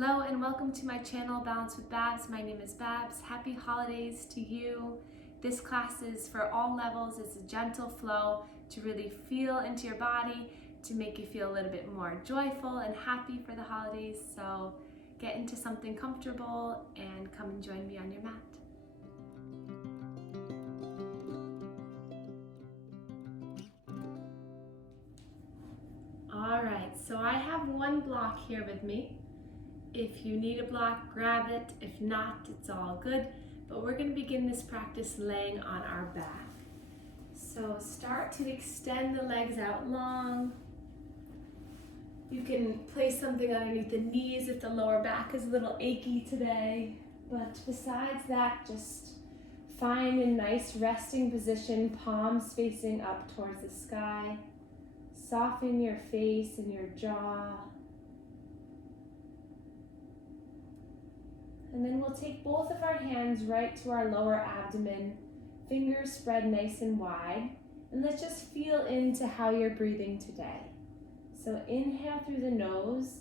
Hello and welcome to my channel, Balance with Babz. My name is Babz. Happy holidays to you. This class is for all levels. It's a gentle flow to really feel into your body, to make you feel a little bit more joyful and happy for the holidays. So get into something comfortable and come and join me on your mat. All right, so I have one block here with me. If you need a block, grab it. If not, it's all good. But we're going to begin this practice laying on our back. So start to extend the legs out long. You can place something underneath the knees if the lower back is a little achy today. But besides that, just find a nice resting position, palms facing up towards the sky. Soften your face and your jaw. And then we'll take both of our hands right to our lower abdomen, fingers spread nice and wide, and let's just feel into how you're breathing today. So inhale through the nose.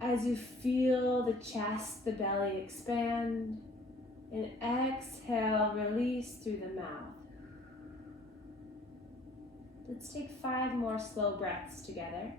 As you feel the chest, the belly expand, and exhale, release through the mouth. Let's take 5 more slow breaths together.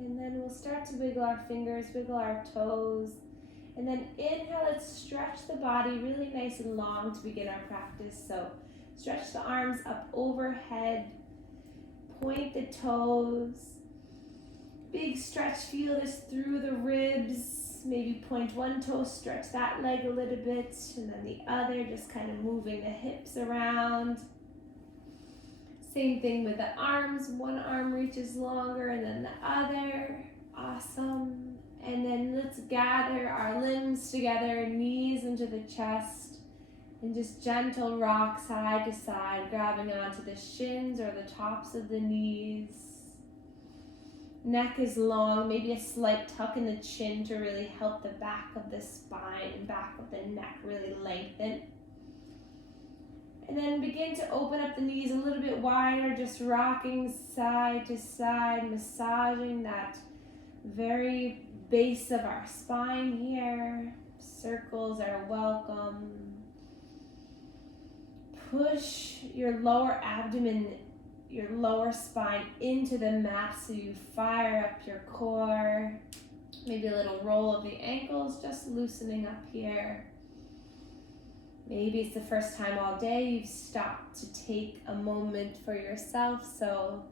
And then we'll start to wiggle our fingers, wiggle our toes. And then inhale, let's stretch the body really nice and long to begin our practice. So stretch the arms up overhead, point the toes. Big stretch, feel this through the ribs. Maybe point one toe, stretch that leg a little bit, and then the other, just kind of moving the hips around. Same thing with the arms. One arm reaches longer and then the other. Awesome. And then let's gather our limbs together, knees into the chest, and just gentle rock side to side, grabbing onto the shins or the tops of the knees. Neck is long, maybe a slight tuck in the chin to really help the back of the spine and back of the neck really lengthen. And then begin to open up the knees a little bit wider, just rocking side to side, massaging that very base of our spine here. Circles are welcome. Push your lower abdomen, your lower spine into the mat so you fire up your core. Maybe a little roll of the ankles, just loosening up here. Maybe it's the first time all day you've stopped to take a moment for yourself, so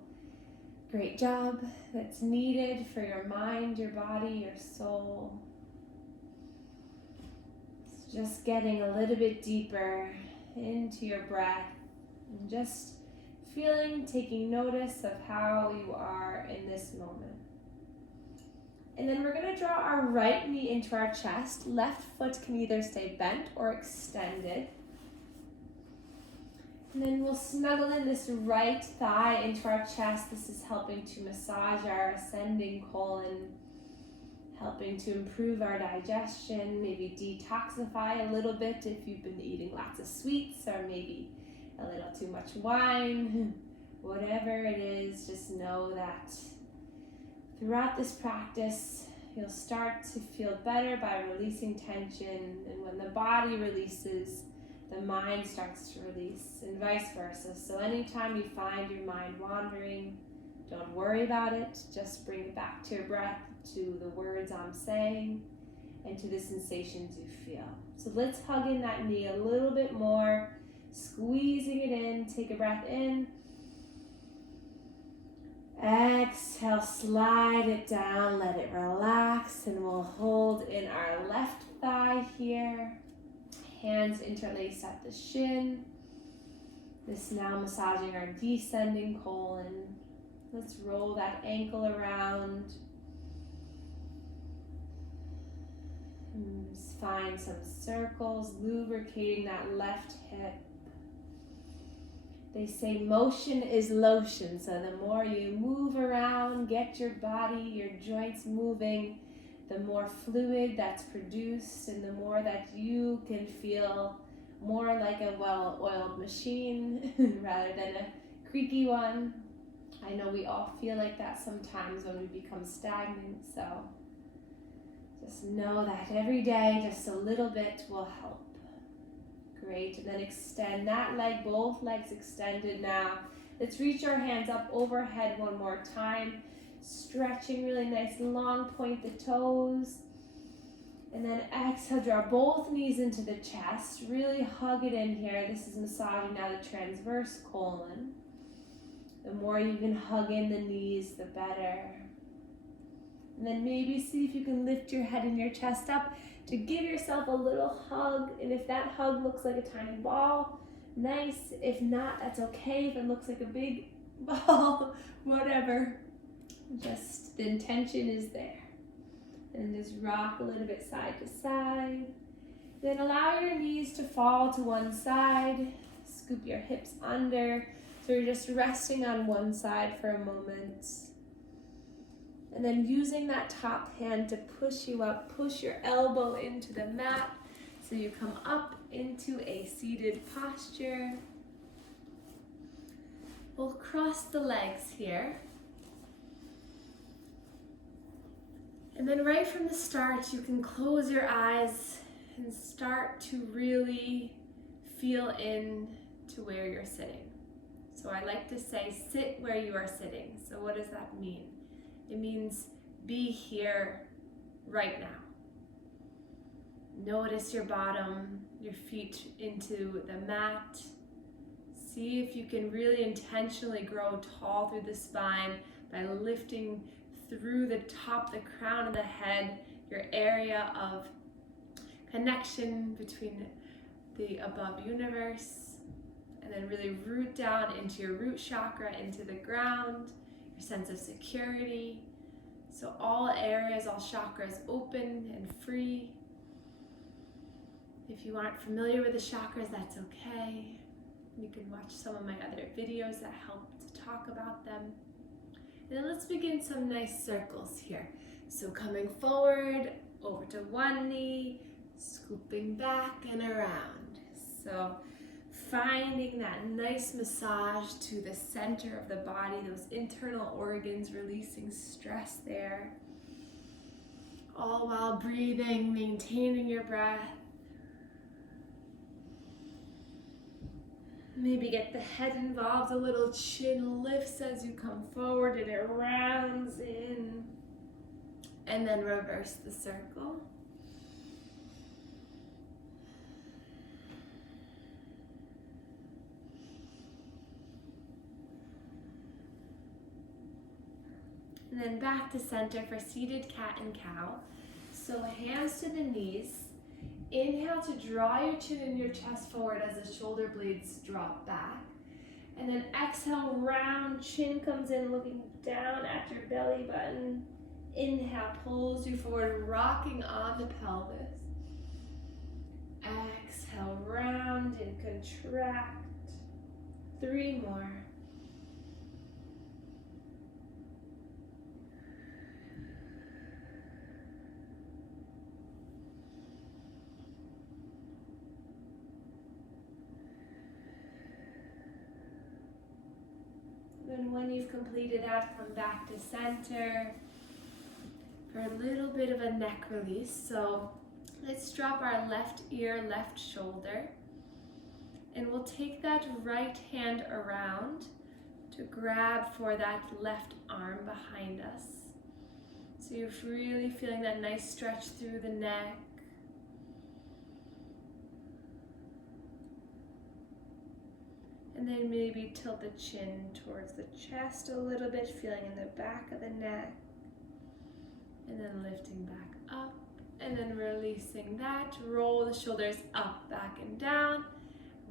great job. That's needed for your mind, your body, your soul. So just getting a little bit deeper into your breath and just feeling, taking notice of how you are in this moment. And then we're going to draw our right knee into our chest. Left foot can either stay bent or extended. And then we'll snuggle in this right thigh into our chest. This is helping to massage our ascending colon, helping to improve our digestion, maybe detoxify a little bit if you've been eating lots of sweets or maybe a little too much wine. Whatever it is, just know that throughout this practice, you'll start to feel better by releasing tension, and when the body releases, the mind starts to release, and vice versa. So anytime you find your mind wandering, don't worry about it. Just bring it back to your breath, to the words I'm saying, and to the sensations you feel. So let's hug in that knee a little bit more, squeezing it in. Take a breath in. Exhale, slide it down, let it relax, and we'll hold in our left thigh here. Hands interlace at the shin. This now massaging our descending colon. Let's roll that ankle around. Find some circles, lubricating that left hip. They say motion is lotion, so the more you move around, get your body, your joints moving, the more fluid that's produced and the more that you can feel more like a well-oiled machine rather than a creaky one. I know we all feel like that sometimes when we become stagnant, so just know that every day just a little bit will help. Great, and then extend that leg, both legs extended now. Let's reach our hands up overhead one more time. Stretching really nice, long, point the toes. And then exhale, draw both knees into the chest. Really hug it in here. This is massaging now the transverse colon. The more you can hug in the knees, the better. And then maybe see if you can lift your head and your chest up to give yourself a little hug. And if that hug looks like a tiny ball, nice. If not, that's okay. If it looks like a big ball, whatever. Just the intention is there. And just rock a little bit side to side. Then allow your knees to fall to one side. Scoop your hips under. So you're just resting on one side for a moment. And then using that top hand to push you up, push your elbow into the mat so you come up into a seated posture. We'll cross the legs here. And then right from the start, you can close your eyes and start to really feel in to where you're sitting. So I like to say, sit where you are sitting. So what does that mean? It means be here right now. Notice your bottom, your feet into the mat. See if you can really intentionally grow tall through the spine by lifting through the top, the crown of the head, your area of connection between the above universe, and then really root down into your root chakra, into the ground, your sense of security. So all areas, all chakras open and free. If you aren't familiar with the chakras, that's okay. You can watch some of my other videos that help to talk about them. And then let's begin some nice circles here. So coming forward, over to one knee, scooping back and around. So finding that nice massage to the center of the body, those internal organs, releasing stress there. All while breathing, maintaining your breath. Maybe get the head involved, a little chin lifts as you come forward and it rounds in. And then reverse the circle. And then back to center for seated cat and cow. So hands to the knees. Inhale to draw your chin and your chest forward as the shoulder blades drop back. And then exhale, round, chin comes in, looking down at your belly button. Inhale, pulls you forward, rocking on the pelvis. Exhale, round and contract. 3 more. And when you've completed that, come back to center for a little bit of a neck release. So let's drop our left ear, left shoulder, and we'll take that right hand around to grab for that left arm behind us. So you're really feeling that nice stretch through the neck. And And then maybe tilt the chin towards the chest a little bit, feeling in the back of the neck. And then lifting back up. And then releasing that. Roll the shoulders up, back, and down.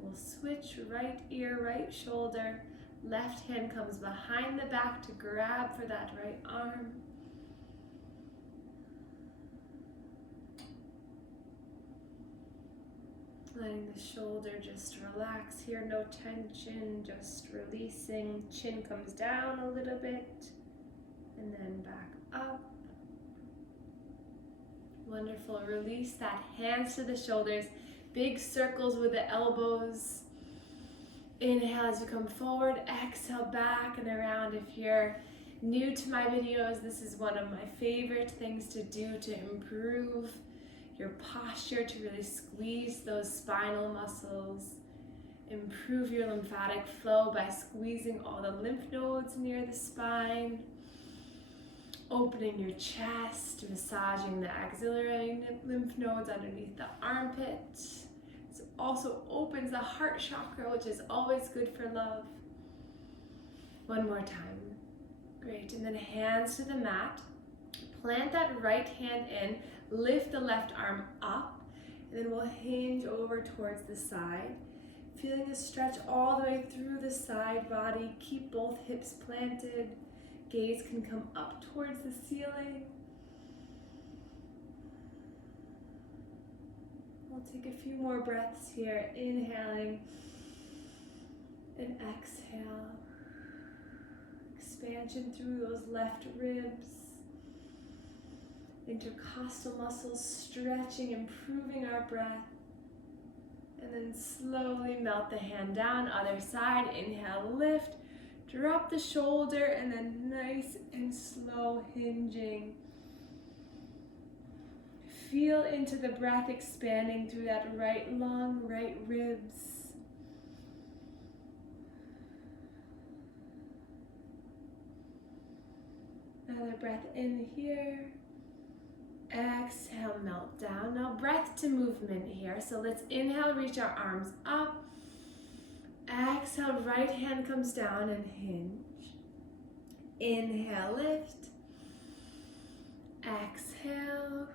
We'll switch right ear, right shoulder. Left hand comes behind the back to grab for that right arm. Letting the shoulder just relax here, no tension, just releasing. Chin comes down a little bit, and then back up. Wonderful, release that, hands to the shoulders, big circles with the elbows. Inhale as you come forward, exhale back and around. If you're new to my videos, this is one of my favorite things to do to improve your posture, to really squeeze those spinal muscles, improve your lymphatic flow by squeezing all the lymph nodes near the spine, opening your chest, massaging the axillary lymph nodes underneath the armpit. It also opens the heart chakra, which is always good for love. One more time. Great, and then hands to the mat. Plant that right hand in, lift the left arm up, and then we'll hinge over towards the side. Feeling a stretch all the way through the side body. Keep both hips planted. Gaze can come up towards the ceiling. We'll take a few more breaths here, inhaling and exhale. Expansion through those left ribs. Intercostal muscles stretching, improving our breath. And then slowly melt the hand down, other side. Inhale, lift, drop the shoulder, and then nice and slow hinging. Feel into the breath expanding through that right lung, right ribs. Another breath in here. Exhale, melt down. Now breath to movement here. So let's inhale, reach our arms up. Exhale, right hand comes down and hinge. Inhale, lift. Exhale.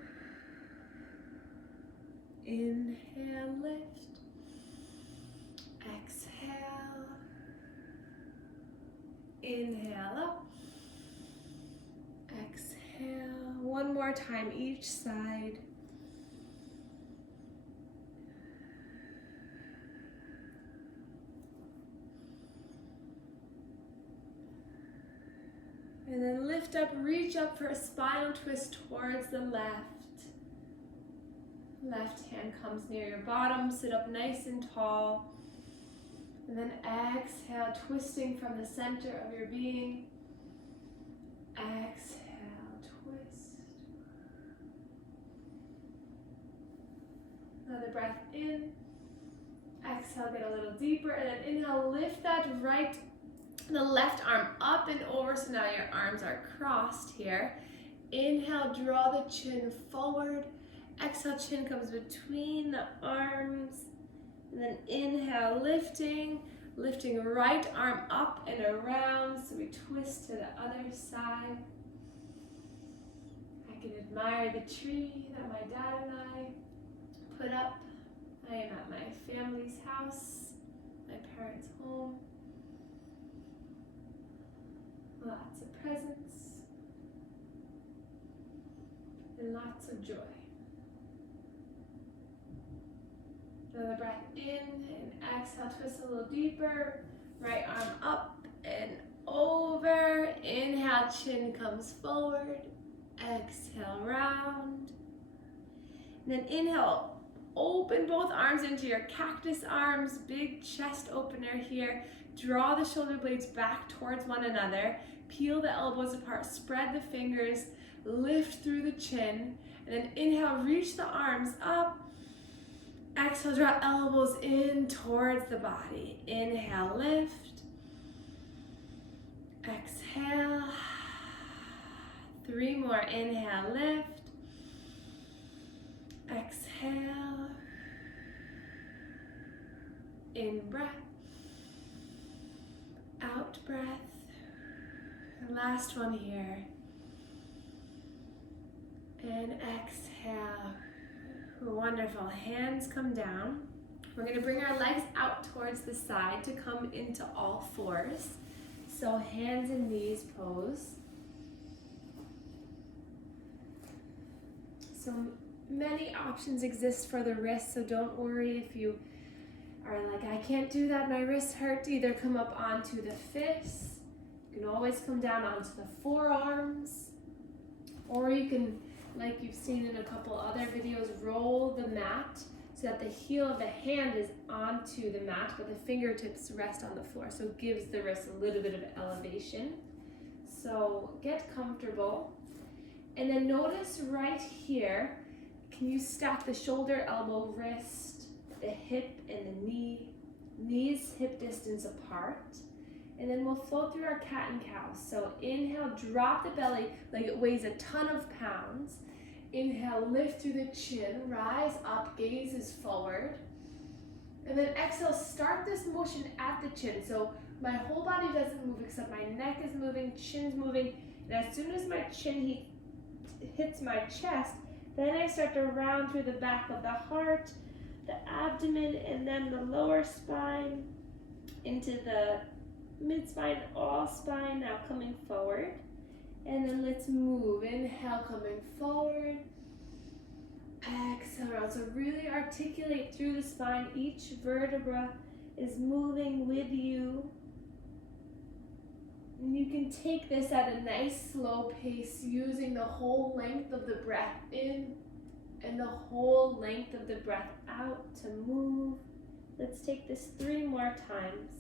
Inhale, lift. Exhale. Inhale up. Exhale. One more time each side. And then lift up, reach up for a spinal twist towards the left. Left hand comes near your bottom, sit up nice and tall. And then exhale, twisting from the center of your being. Exhale, twist. Another breath in. Exhale, get a little deeper. And then inhale, lift that the left arm up and over, so now your arms are crossed here. Inhale, draw the chin forward. Exhale, chin comes between the arms. And then inhale, lifting right arm up and around, so we twist to the other side. I can admire the tree that my dad and I put up. I am at my family's house, my parents' home. Lots of presents and lots of joy. Another breath in and exhale, twist a little deeper. Right arm up and over. Inhale, chin comes forward. Exhale, round. And then inhale, open both arms into your cactus arms. Big chest opener here. Draw the shoulder blades back towards one another. Peel the elbows apart, spread the fingers, lift through the chin, and then inhale, reach the arms up. Exhale, draw elbows in towards the body. Inhale, lift. Exhale. 3 more. Inhale, lift. Exhale. In breath. breath. Last one here. And exhale. Wonderful. Hands come down. We're going to bring our legs out towards the side to come into all fours. So hands and knees pose. So many options exist for the wrists, so don't worry if you are like, I can't do that, my wrists hurt. Either come up onto the fists. You can always come down onto the forearms. Or you can, like you've seen in a couple other videos, roll the mat so that the heel of the hand is onto the mat, but the fingertips rest on the floor. So it gives the wrist a little bit of elevation. So get comfortable. And then notice right here, can you stack the shoulder, elbow, wrist, the hip, and the knee, knees hip distance apart. And then we'll float through our cat and cow. So inhale, drop the belly like it weighs a ton of pounds. Inhale, lift through the chin, rise up, gaze is forward. And then exhale, start this motion at the chin. So my whole body doesn't move except my neck is moving, chin's moving. And as soon as my chin hits my chest, then I start to round through the back of the heart, the abdomen, and then the lower spine into the mid-spine, all spine, now coming forward. And then let's move. Inhale, coming forward. Exhale around. So really articulate through the spine. Each vertebra is moving with you. And you can take this at a nice slow pace using the whole length of the breath in and the whole length of the breath out to move. Let's take this 3 more times.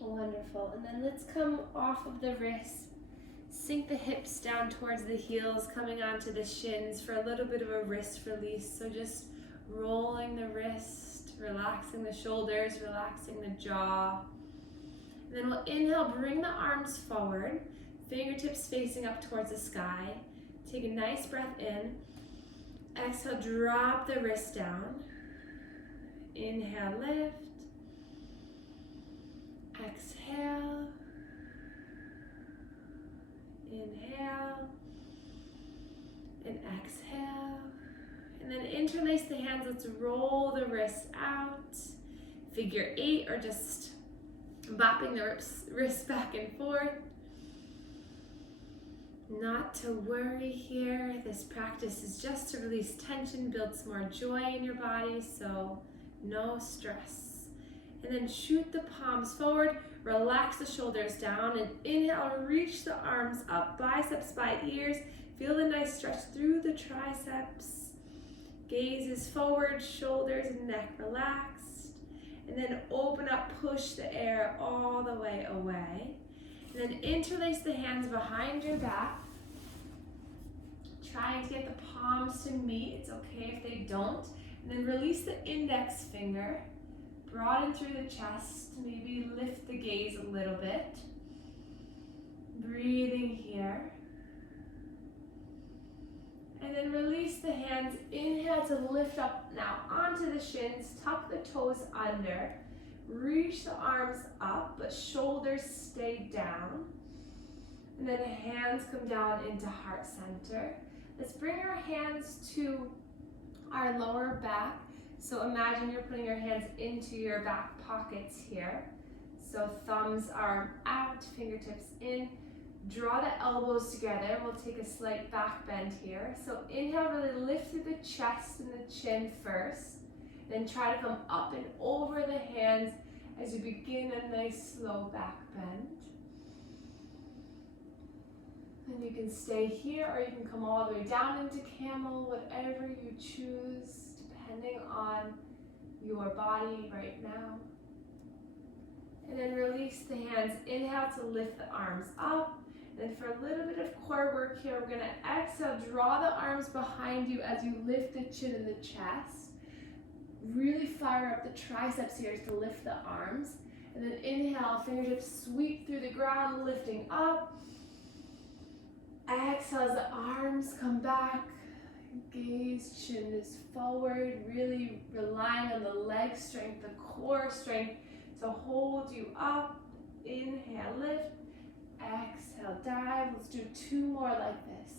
Wonderful. And then let's come off of the wrists, sink the hips down towards the heels, coming onto the shins for a little bit of a wrist release. So just rolling the wrist, relaxing the shoulders, relaxing the jaw. And then we'll inhale, bring the arms forward, fingertips facing up towards the sky. Take a nice breath in. Exhale, drop the wrist down. Inhale, lift. Exhale, inhale, and exhale. And then interlace the hands. Let's roll the wrists out. Figure 8 or just bopping the wrists back and forth. Not to worry here. This practice is just to release tension, build some more joy in your body, so no stress. And then shoot the palms forward, relax the shoulders down, and inhale, reach the arms up, biceps by ears. Feel the nice stretch through the triceps. Gaze is forward, shoulders and neck relaxed. And then open up, push the air all the way away. And then interlace the hands behind your back. Trying to get the palms to meet. It's okay if they don't. And then release the index finger. Broaden through the chest, maybe lift the gaze a little bit. Breathing here. And then release the hands. Inhale to lift up now onto the shins, tuck the toes under. Reach the arms up, but shoulders stay down. And then hands come down into heart center. Let's bring our hands to our lower back. So imagine you're putting your hands into your back pockets here. So thumbs are out, fingertips in. Draw the elbows together. We'll take a slight back bend here. So inhale, really lift through the chest and the chin first. Then try to come up and over the hands as you begin a nice slow back bend. And you can stay here or you can come all the way down into camel, whatever you choose, depending on your body right now. And then release the hands. Inhale to lift the arms up. Then for a little bit of core work here, we're gonna exhale, draw the arms behind you as you lift the chin and the chest. Really fire up the triceps here to lift the arms. And then inhale, fingertips sweep through the ground, lifting up. Exhale as the arms come back. Gaze, chin is forward, really relying on the leg strength, the core strength to hold you up. Inhale, lift. Exhale, dive. Let's do 2 more like this.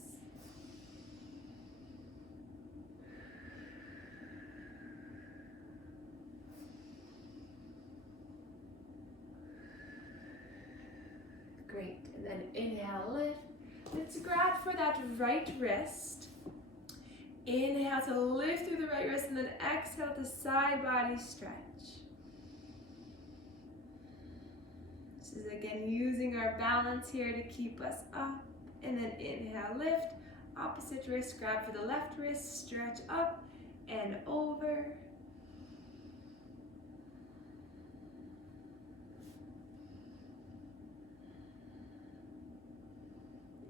Great. And then inhale, lift. Let's grab for that right wrist. Inhale to lift through the right wrist, and then exhale to side body stretch. This is again using our balance here to keep us up. And then inhale, lift. Opposite wrist, grab for the left wrist, stretch up and over.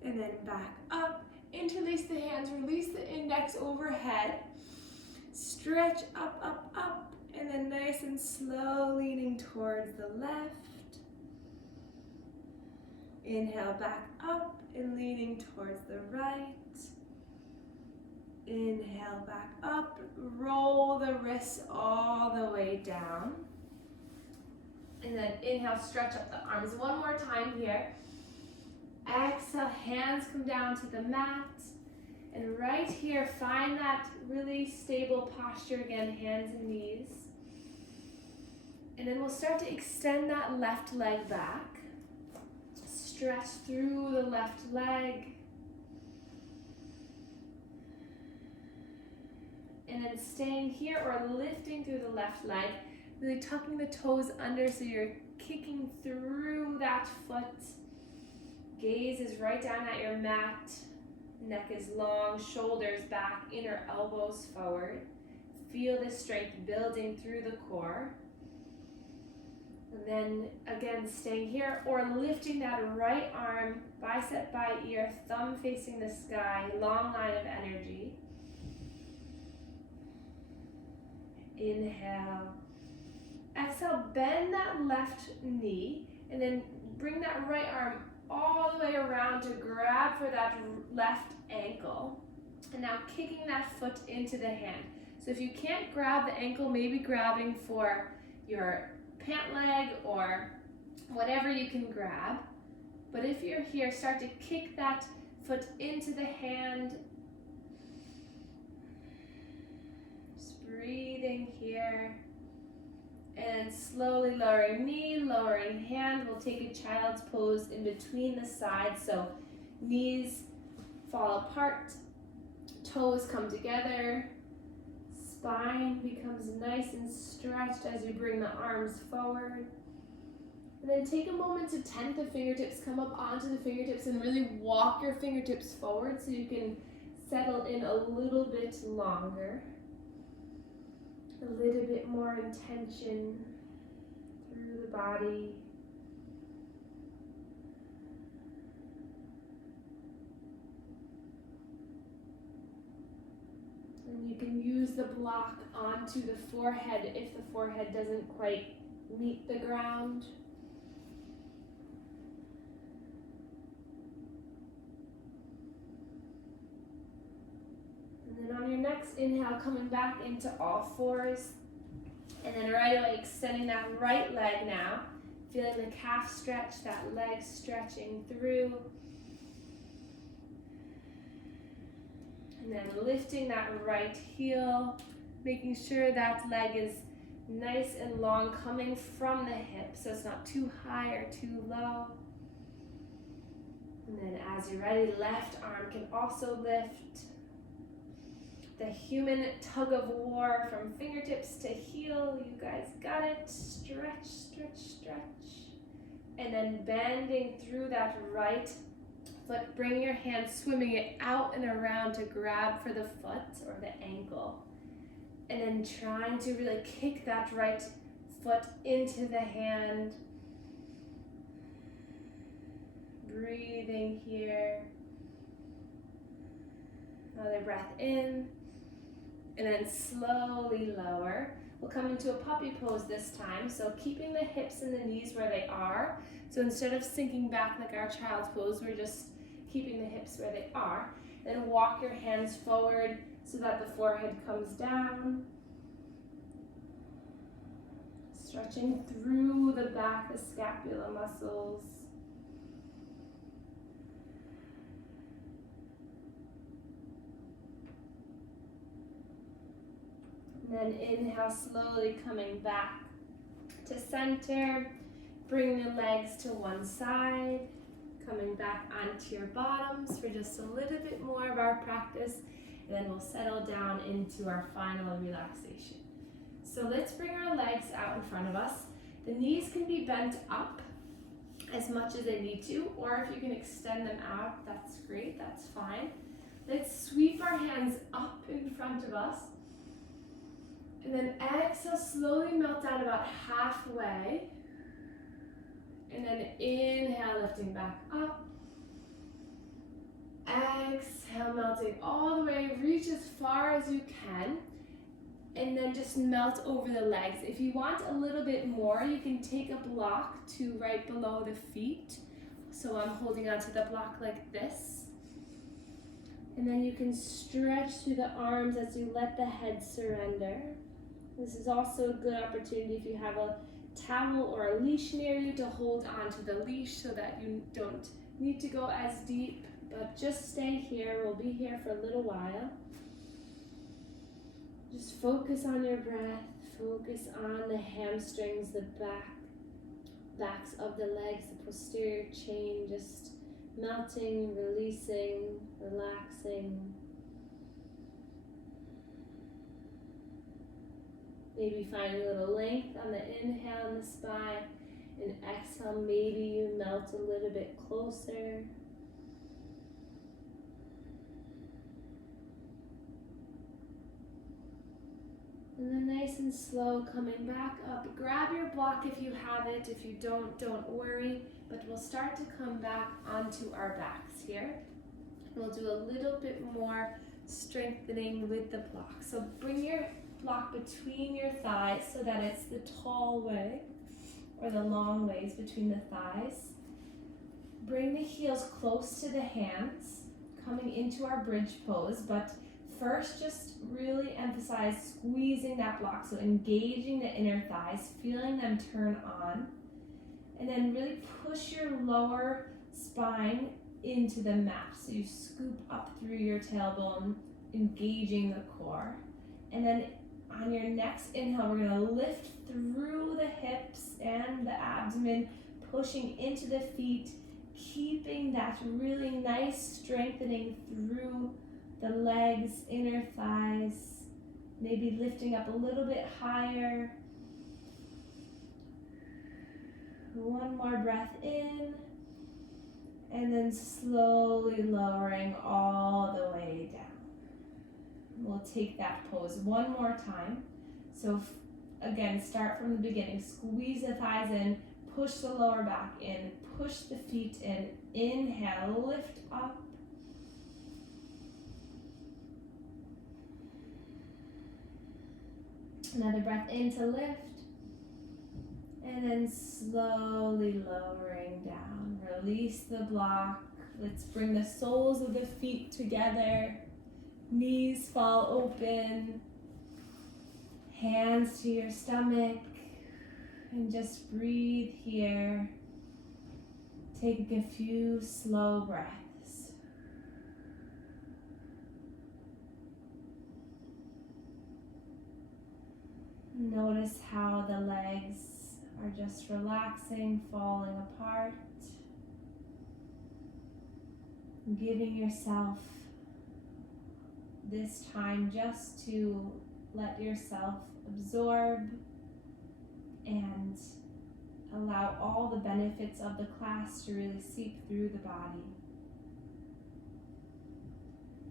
And then back up. Interlace the hands, release the index overhead. Stretch up, up, up. And then nice and slow, leaning towards the left. Inhale, back up and leaning towards the right. Inhale, back up. Roll the wrists all the way down. And then inhale, stretch up the arms. One more time here. Exhale, hands come down to the mat. And right here, find that really stable posture again, hands and knees. And then we'll start to extend that left leg back. Stretch through the left leg. And then staying here or lifting through the left leg, really tucking the toes under so you're kicking through that foot. Gaze is right down at your mat. Neck is long, shoulders back, inner elbows forward. Feel the strength building through the core. And then again, staying here or lifting that right arm, bicep by ear, thumb facing the sky, long line of energy. Inhale. Exhale, bend that left knee and then bring that right arm all the way around to grab for that left ankle. And now kicking that foot into the hand. So if you can't grab the ankle, maybe grabbing for your pant leg or whatever you can grab. But if you're here, start to kick that foot into the hand. Just breathing here. And slowly lowering knee, lowering hand. We'll take a child's pose in between the sides. So knees fall apart, toes come together, spine becomes nice and stretched as you bring the arms forward. And then take a moment to tent the fingertips, come up onto the fingertips and really walk your fingertips forward so you can settle in a little bit longer. A little bit more intention through the body. And you can use the block onto the forehead if the forehead doesn't quite meet the ground. And then on your next inhale, coming back into all fours. And then right away, extending that right leg now. Feeling the calf stretch, that leg stretching through. And then lifting that right heel, making sure that leg is nice and long, coming from the hip, so it's not too high or too low. And then as you're ready, left arm can also lift. The human tug of war from fingertips to heel. You guys got it. Stretch, stretch, stretch. And then bending through that right foot. Bring your hand, swimming it out and around to grab for the foot or the ankle. And then trying to really kick that right foot into the hand. breathing here. Another breath in, and then slowly lower. We'll come into a puppy pose this time, so keeping the hips and the knees where they are. So instead of sinking back like our child's pose, we're just keeping the hips where they are. Then walk your hands forward so that the forehead comes down. Stretching through the back, the scapula muscles. And then inhale, slowly coming back to center. Bring the legs to one side. Coming back onto your bottoms for just a little bit more of our practice. And then we'll settle down into our final relaxation. So let's bring our legs out in front of us. The knees can be bent up as much as they need to, or if you can extend them out, that's great, that's fine. Let's sweep our hands up in front of us. And then exhale, slowly melt down about halfway. And then inhale, lifting back up. Exhale, melting all the way, reach as far as you can. And then just melt over the legs. If you want a little bit more, you can take a block to right below the feet. So I'm holding onto the block like this. And then you can stretch through the arms as you let the head surrender. This is also a good opportunity if you have a towel or a leash near you to hold onto the leash so that you don't need to go as deep, but just stay here. We'll be here for a little while. Just focus on your breath, focus on the hamstrings, the backs of the legs, the posterior chain, just melting, releasing, relaxing. Maybe find a little length on the inhale in the spine, and exhale, maybe you melt a little bit closer. And then nice and slow, coming back up. Grab your block if you have it. If you don't worry. But we'll start to come back onto our backs here. We'll do a little bit more strengthening with the block. So bring your block between your thighs so that it's the tall way or the long ways between the thighs. Bring the heels close to the hands, coming into our bridge pose, but first just really emphasize squeezing that block, so engaging the inner thighs, feeling them turn on, and then really push your lower spine into the mat. So you scoop up through your tailbone, engaging the core. And then on your next inhale, we're gonna lift through the hips and the abdomen, pushing into the feet, keeping that really nice strengthening through the legs, inner thighs, maybe lifting up a little bit higher. One more breath in, and then slowly lowering all the way down. We'll take that pose one more time. So again, start from the beginning. Squeeze the thighs in, push the lower back in, push the feet in. Inhale, lift up. Another breath in to lift. And then slowly lowering down. Release the block. Let's bring the soles of the feet together. Knees fall open. Hands to your stomach. And just breathe here. Take a few slow breaths. Notice how the legs are just relaxing, falling apart. Giving yourself this time just to let yourself absorb and allow all the benefits of the class to really seep through the body.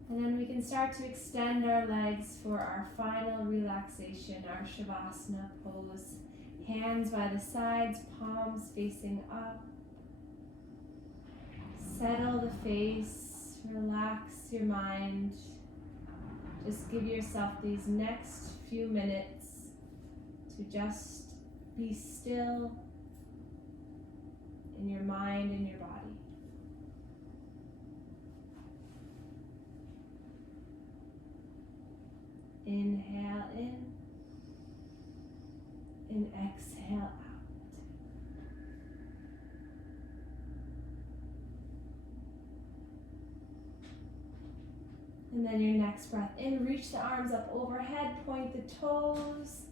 And then we can start to extend our legs for our final relaxation, our Shavasana pose. Hands by the sides, palms facing up. settle the face, relax your mind. Just give yourself these next few minutes to just be still in your mind and your body. Inhale in and exhale out. And then your next breath in, reach the arms up overhead, point the toes.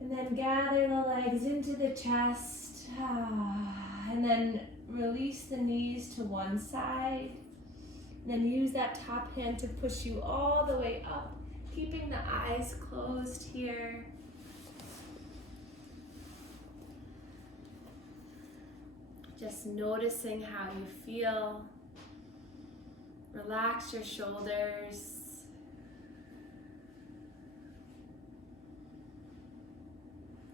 And then gather the legs into the chest. And then release the knees to one side. And then use that top hand to push you all the way up, keeping the eyes closed here. Just noticing how you feel. Relax your shoulders.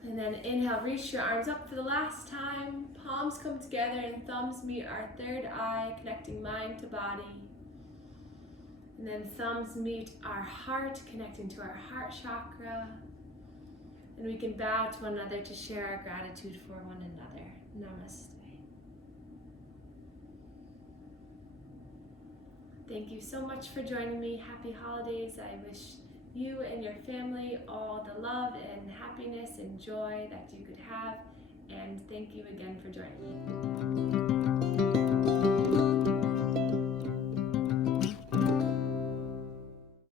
And then inhale, reach your arms up for the last time. Palms come together and thumbs meet our third eye, connecting mind to body. And then thumbs meet our heart, connecting to our heart chakra. And we can bow to one another to share our gratitude for one another. Namaste. Thank you so much for joining me. Happy holidays. I wish you and your family all the love and happiness and joy that you could have. And thank you again for joining me.